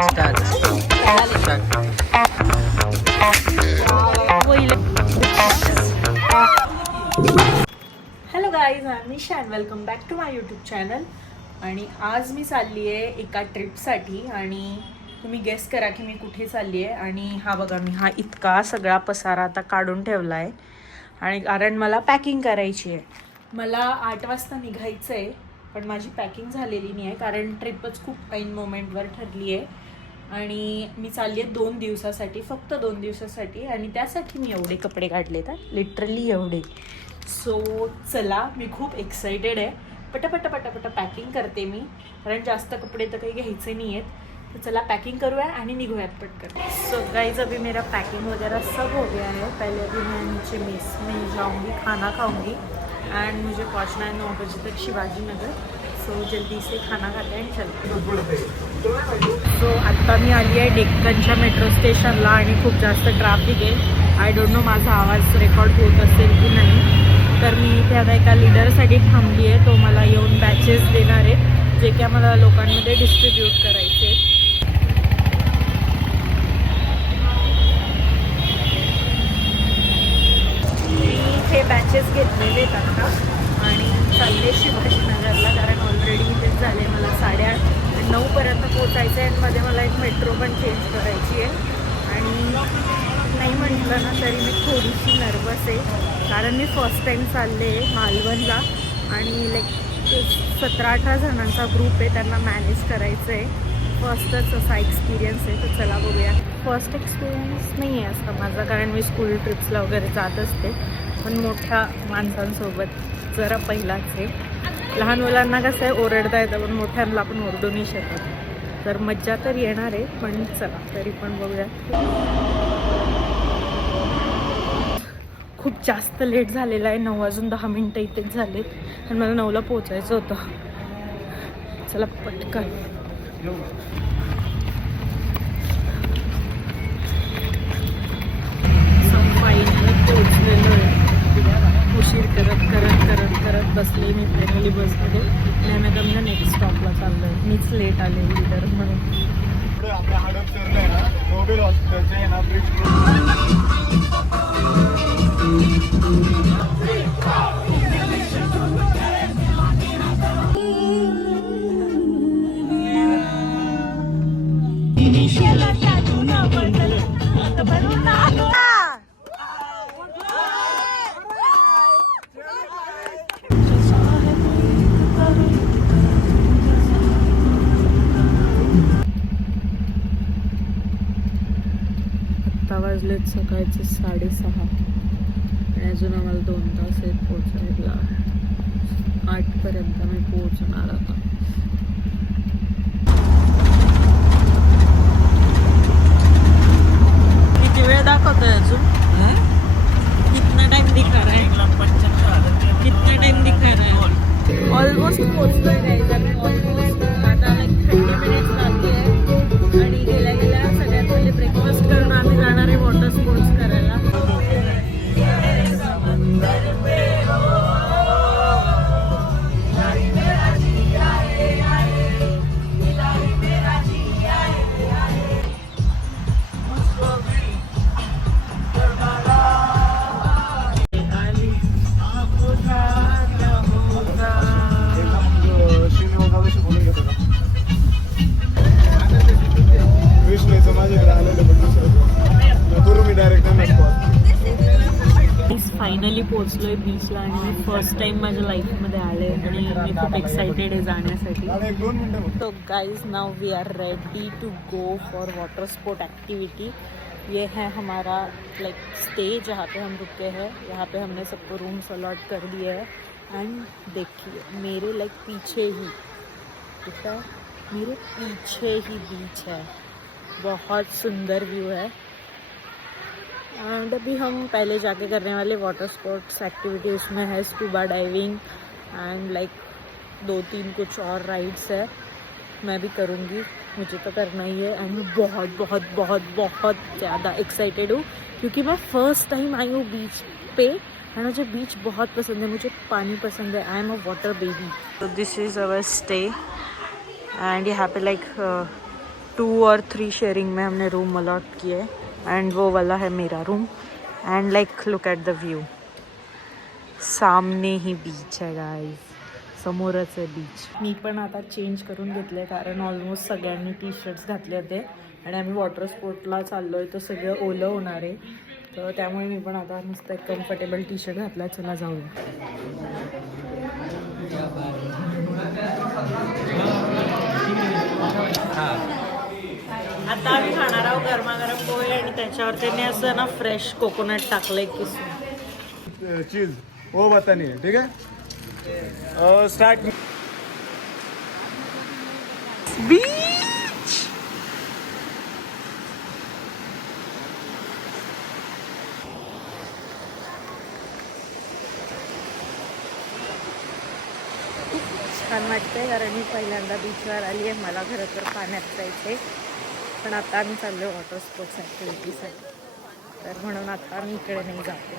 Hello guys, I am Nisha and welcome back to my YouTube channel. आणि आज मी चालली आहे एका ट्रिपसाठी आणि तुम्ही गेस करा की मी कुठे चालली आहे. आणि हा बघा, मी हा इतका सगळा पसारा आता काढून ठेवला आहे आणि कारण मला पॅकिंग करायची आहे. मला 8 वाजता निघायचं आहे, पण माझी पॅकिंग झालेली नाही आहे कारण ट्रिपच खूप ऐन मोमेंटवर ठरली आहे. आणि मी चालली आहे 2 दिवसासाठी, फक्त 2 दिवसासाठी. आणि त्यासाठी मी एवढे कपडे काढले तर लिटरली एवढे. सो चला, मी खूप एक्साइटेड आहे. पटापट पॅकिंग करते मी, कारण जास्त कपडे तर काही घ्यायचे नहीं आहेत. तो चला पैकिंग करूँ आणि निघूयात पटकन. सो गाइज, अभी मेरा पैकिंग वगैरह सब हो गया है. पहले अभी मैं नीचे मेस में जाऊंगी, खाना खाऊंगी एंड मुझे पहुंचना है 9 बजे तक शिवाजी नगर. सो जल्दी से खाना खाते हैं चलते. सो आत्ता मी आली आहे डेक्कनच्या मेट्रो स्टेशनला आणि खूप जास्त ट्रॅफिक आहे. आय डोंट नो माझा आवाज रेकॉर्ड होत असेल की नाही. तर मी इथे आता एका लीडरसाठी थांबली आहे. तो मला येऊन बॅचेस देणार आहे जे की आम्हाला लोकांमध्ये डिस्ट्रीब्यूट करायचे. मी इथे बॅचेस घेतलेले आहेत आता आणि चालले शिवाजीनगरला, कारण ऑलरेडी इथेच झाले मला 8:30 आणि 9पर्यंत पोचायचं आहे. आणि मध्ये मला एक मेट्रो पण चेंज करायची आहे. आणि नाही म्हटलं ना तरी मी थोडीशी नर्वस आहे, कारण मी फर्स्ट टाईम चालले आहे मालवणला आणि लाईक 17-18 जणांचा ग्रुप आहे, त्यांना मॅनेज करायचं आहे. फर्स्टच असा एक्सपिरियन्स आहे. तर चला बघूया. फर्स्ट एक्सपिरियन्स नाही आहे असं माझा, कारण मी स्कूल ट्रिप्सला वगैरे जात असते, पण मोठ्या माणसांसोबत जरा पहिलाच आहे. लहान मुलांना कसं आहे ओरडता येतं, पण मोठ्यांना आपण ओरडू नाही शकत. तर मज्जा तर येणार आहे, पण चला तरी पण बघूया. खूप जास्त लेट झालेला आहे. 9 वाजून 10 मिनटं इथेच झालेत आणि मला 9ला पोचायचं होतं. चला पटकन. फायनली पोचलेलो आहे. उशीर करत बसले मी फायनली बसमध्ये. आणि आता मी नेक्स्ट स्टॉपला चाललो आहे. मीच लेट आले लीडर म्हणून. आपल्या हडपसरला आहे ना, नोबेल हॉस्पिटलचे आहे ना ब्रिज. वाजलेत सकाळचे 6:30 आणि अजून आम्हाला 2 तास आहेत पोचायला. 8पर्यंत मी पोहोचणार आता. किती वेळ दाखवतोय अजून? कितना टाइम दिखा रहा है? कितना टाइम दिखा रहा है? ऑलमोस्ट पोहोचतोय गाइस. आम्ही ऑलमोस्ट आता लाईक 30 मिनिट्स बाकी आहे. आणि गेल्या सगळ्यात पहिले ब्रेकफास्ट करून आम्ही जाणार आहे वॉटर स्पोर्ट्स करायला. फायनली पोहोचलोय बीचला आणि मी फर्स्ट टाइम माझ्या लाईफमध्ये आले आणि मी खूप एक्साइटेड आहे जाण्यासाठी. तो guys, now we are ready to go for water sport activity. ये है हमारा लाइक स्टे जहाँ पे हम रुके हैं. यहाँ पे हमने सबको रूम्स अलॉट कर दिए हैं. एंड देखिए मेरे लाइक पीछे ही दिखता है, मेरे पीछे ही बीच है. बहुत सुंदर व्यू है. एंड अभी हम पहले जाके करने वाले वाटर स्पोर्ट्स एक्टिविटी उसमें है स्कूबा डाइविंग एंड लाइक 2-3 कुछ और राइड्स है. मैं भी करूँगी, मुझे तो करना ही है. एंड मैं बहुत बहुत बहुत बहुत ज़्यादा एक्साइटेड हूँ क्योंकि मैं फ़र्स्ट टाइम आई हूँ बीच पे. है मुझे बीच बहुत पसंद है, मुझे पानी पसंद है. I am a water baby. तो दिस इज़ अवर स्टे एंड यहाँ पे लाइक 2 और 3 शेयरिंग में हमने रूम अलॉट किए एंड वो वाला है मेरा room end like look at the view. सामने ही बीच आहे गाईज, समोरच आहे बीच. मी पण आता चेंज करून घेतले कारण ऑलमोस्ट सगळ्यांनी टी शर्ट्स घातले होते आणि आम्ही वॉटर स्पोर्टला चाललो आहे तर सगळं ओलं होणार आहे. तर त्यामुळे मी पण आता नुसतं एक कम्फर्टेबल टी शर्ट घातला. चला जाऊया. आता आम्ही खाणार आहोत गरमागरम पोहे आणि त्याच्यावर त्यांनी असं ना फ्रेश कोकोनट टाकलंय किसून. चीज वो बतानी है, ठीक है. स्टार्ट. बीच. छान वाटतंय कारण मी पहिल्यांदा बीचवर आली आहे. मला खरं तर पाण्यात जायचंय पण आता आम्ही चाललो वॉटर स्पोर्ट्स ॲक्टिव्हिटीसाठी, तर म्हणून आता आम्ही इकडे नाही जातो.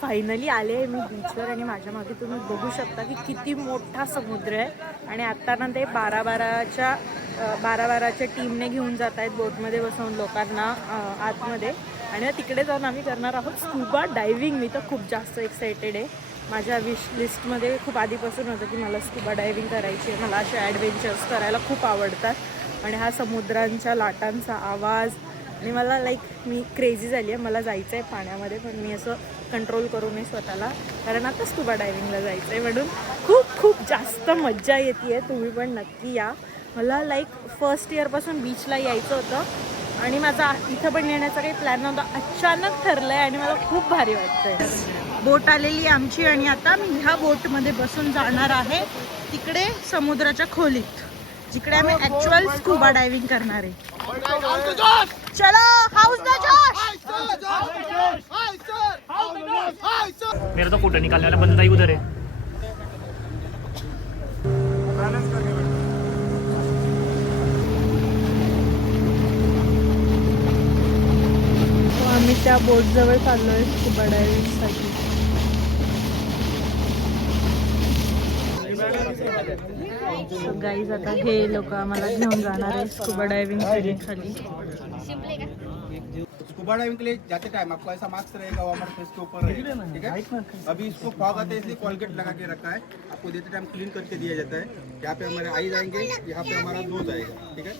फायनली आले आहे मी बीचवर आणि माझ्या मागे तुम्ही बघू शकता की किती मोठा समुद्र आहे. आणि आत्ता ना ते 12-12च्या टीमने घेऊन जात आहेत बोटमध्ये बसवून लोकांना आतमध्ये. आणि तिकडे जाऊन आम्ही करणार आहोत स्कुबा डायव्हिंग. मी तर खूप जास्त एक्सायटेड आहे. माझ्या विश लिस्टमध्ये खूप आधीपासून होतं की मला स्कुबा डायव्हिंग करायची आहे. मला असे ॲडव्हेंचर्स करायला खूप आवडतात आणि हा समुद्रांच्या लाटांचा आवाज आणि मला मी क्रेझी झाली आहे. मला जायचं आहे पाण्यामध्ये पण मी असं कंट्रोल करू नये स्वतःला कारण आता स्कुबा डायव्हिंगला जायचं आहे म्हणून खूप खूप जास्त मज्जा येते आहे. तुम्ही पण नक्की या. मला फर्स्ट इयरपासून बीचला यायचं होतं आणि माझा इथं पण येण्याचा काही प्लॅन नव्हता. अचानक ठरलं आहे आणि मला खूप भारी वाटतंय. बोट आलेली आमची आणि आता मी ह्या बोटमध्ये बसून जाणार आहे तिकडे समुद्राच्या खोलीत जिकडे आम्ही ॲक्च्युअल स्कुबा डायव्हिंग करणार आहे. चलो हाउस द जोश. मेरा तो फोटो निकालने वाला बंदा ही उधर है. आम्ही त्या बोट जवळ चाललोय स्कुबा डायव्हिंगसाठी. सो गाईज आता हे लोक आम्हाला घेऊन जाणार आहे स्कुबा डायव्हिंग खाली. स्कूबा डाइविंग के लिए जाते टाइम आपको ऐसा मास्क रहेगा, वार्मर फेस के ऊपर रहेगा, ठीक है. अभी इसको फॉग आते हैं इसलिए कोलगेट लगा के रखा है. आपको देते टाइम क्लीन करके दिया जाता है. यहाँ पे हमारे आईज आएंगे, यहाँ पे हमारा नोज आएगा, ठीक है.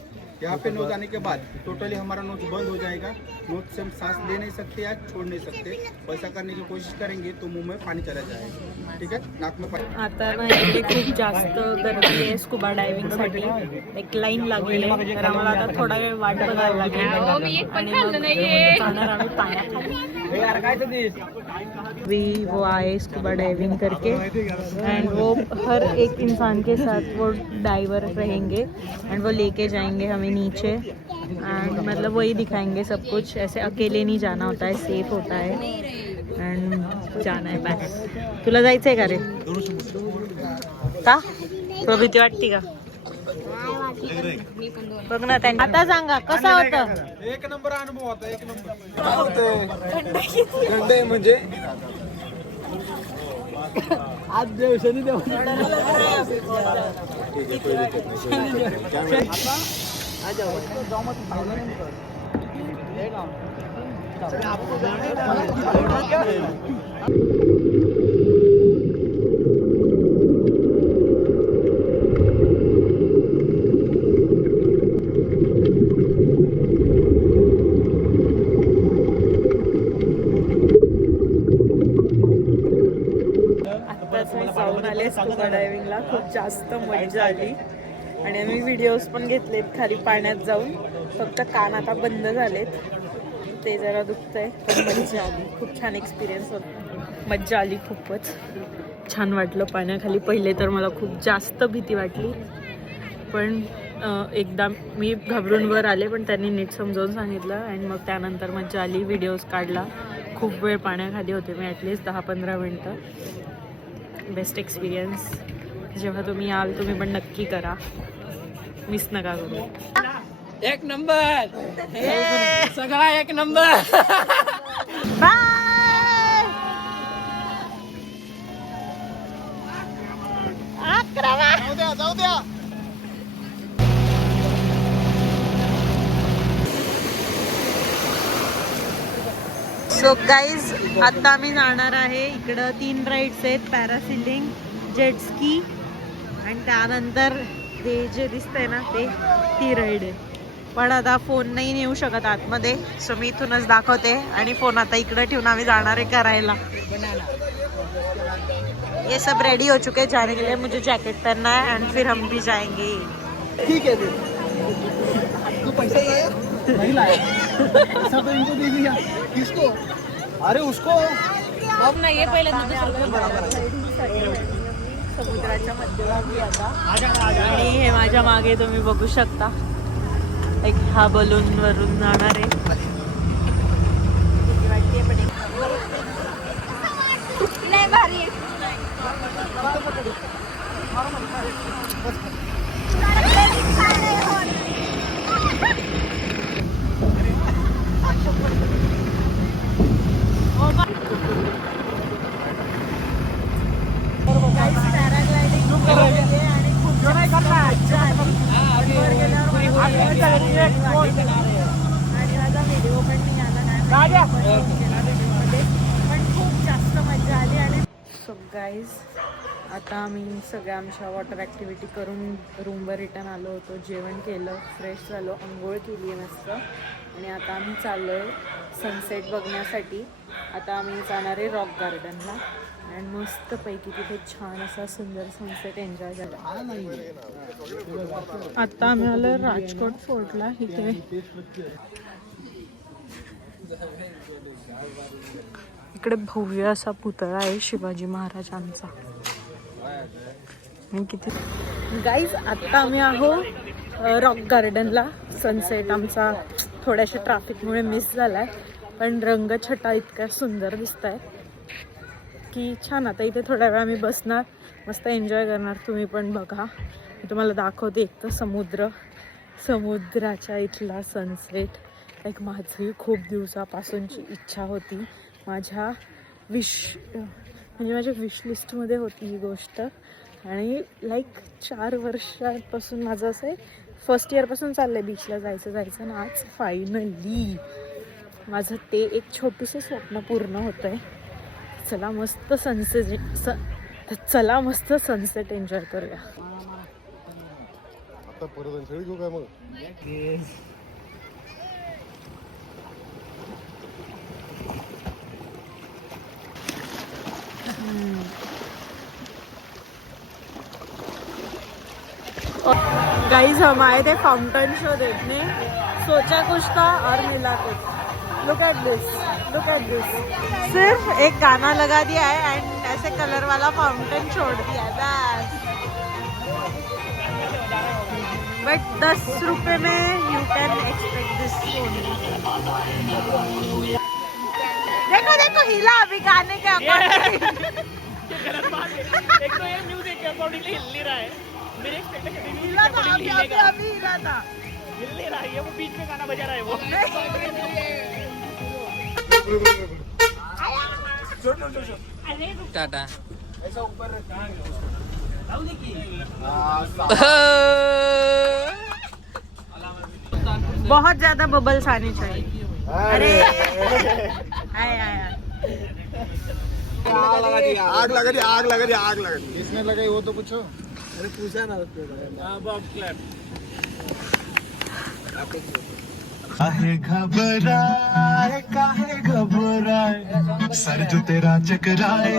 यहाँ पे नोज आने के बाद टोटली हमारा नोज बंद हो जाएगा. नोज से हम सांस ले नहीं सकते या छोड़ नहीं सकते. वैसा करने की कोशिश करेंगे तो मुंह में पानी चला जाएगा, ठीक है. नाक में पानी. आता ना इथे खूप जास्त गर्दी आहे स्कुबा डायव्हिंगसाठी. एक लाईन लागलेली आहे तर आम्हाला आता थोडा वेळ वाट बघायला लागेल आणि मग जाणार आम्ही पाण्याखाली. वो आए स्कुबा डाइविंग करके एंड वो हर एक इंसान के साथ वो डाइवर रहेंगे एंड वो लेके जाएंगे हमें नीचे एंड मतलब वही दिखाएंगे सब कुछ. ऐसे अकेले नहीं जाना होता है, सेफ होता है एंड जाना है बस. तुला जायचं आहे का रे? का तुला भीती वाटते का? बघ ना त्यांनी. आता सांगा कसं होतं? एक नंबर अनुभव होता, एक नंबर. थंड म्हणजे आज दिवसांनी जाऊन आले स्कुबा डायव्हिंगला. खूप जास्त मजा आली आणि आम्ही व्हिडिओज पण घेतलेत खाली पाण्यात जाऊन. फक्त कान आता बंद झालेत, ते जरा दुखतंय पण मजा आली. खूप छान एक्सपिरियन्स होता. मज्जा आली, खूपच छान वाटलं पाण्याखाली. पहिले तर मला खूप जास्त भीती वाटली पण एकदा मी घाबरून वर आले पण त्यांनी नीट समजावून सांगितलं आणि मग त्यानंतर मजा आली. व्हिडिओज काढला. खूप वेळ पाण्याखाली होते मी, ॲटलिस्ट 10-15 मिनटं. Best experience. जेव्हा तुम्ही याल तुम्ही पण नक्की करा, मिस नका करू. एक नंबर सगळा एक नंबर. बाय. सो गाईज आता आम्ही जाणार आहे. इकडं 3 राईड्स आहेत, पॅरासिलिंग, जेट स्की आणि त्यानंतर ते जे दिसतंय ना ते ती राईड आहे. पण आता फोन नाही नेऊ शकत आतमध्ये, सो मी इथूनच दाखवते. आणि फोन आता इकडं ठेवून आम्ही जाणार आहे करायला. ये सब रेडी हो चुके जाने के लिए. मुझे जैकेट पहनना है एंड फिर हम भी जाएंगे. ठीक है तू पैसा लाया नहीं लाया पैसा तो इनको दे दिया. किसको? अरे उसको अब नाही आहे पहिल्यांदा समुद्राच्या मध्यभागी आता. आणि हे माझ्या मागे तुम्ही बघू शकता, एक हा बलून वरून जाणार आहे. आणि माझा व्हिडिओ पण मी आला नाही, पण खूप जास्त मजा आली. आणि सो गाईज आता आम्ही सगळ्या आमच्या वॉटर ॲक्टिव्हिटी करून रूमवर रिटर्न आलो होतो. जेवण केलं, फ्रेश झालो, आंघोळ केली आहे मस्त. आणि आता आम्ही चाललो आहे सनसेट बघण्यासाठी. आता आम्ही जाणार आहे रॉक गार्डनला आणि मस्तपैकी तिथे छान असा सुंदर सनसेट एन्जॉय झाला. आता आम्ही आलो राजकोट फोर्टला. इथे इकडे भव्य असा पुतळा आहे शिवाजी महाराजांचा. किती गाईज आता आम्ही आहो रॉक गार्डनला. सनसेट आमचा थोड्याशा ट्रॅफिकमुळे मिस झालाय, पण रंगछटा इतक्या सुंदर दिसत आहे की छान. आता इथे थोड्या वेळ आम्ही बसणार, मस्त एन्जॉय करणार. तुम्ही पण बघा, मी तुम्हाला दाखवते. एक तर समुद्राच्या इथला सनसेट. लाईक माझी खूप दिवसापासूनची इच्छा होती, माझ्या माझ्या विशलिस्टमध्ये होती ही गोष्ट. आणि लाईक 4 वर्षांपासून माझं असं आहे, फर्स्ट इयरपासून चाललं आहे बीचला जायचं आणि आज फायनली माझं ते एक छोटंसं स्वप्न पूर्ण होतं आहे. चला मस्त सनसेट एन्जॉय करूया. आता परत खेळी घेऊ काय मग? गाइस हम आए थे फाउंटेन शो देखने, सोचा कुछ था और मिला कुछ. Look at this. सिर्फ एक गाना लगा दिया है एंड ऐसे कलर वाला फाउंटेन छोड़ दिया है बट 10 रुपए में you can expect this Sony. देखो हिला अभी गाने के अकॉर्डिंग. एक तो ये म्यूजिक के अकॉर्डिंगली हिल नहीं रहा है. मेरे एक्सपेक्टेशन हिला था अभी हिला था. हिल नहीं रहा है, वो बीच में गाना बजा रहा है वो. टाटा. ऐसा ऊपर रखा बहुत ज्यादा बबल्स आने चाहिए. अरे आया आग लगा दी. किसने लगाई वो तो पूछो. अरे पूछा ना उसको. काहे घबराए सर जो तेरा चकराए.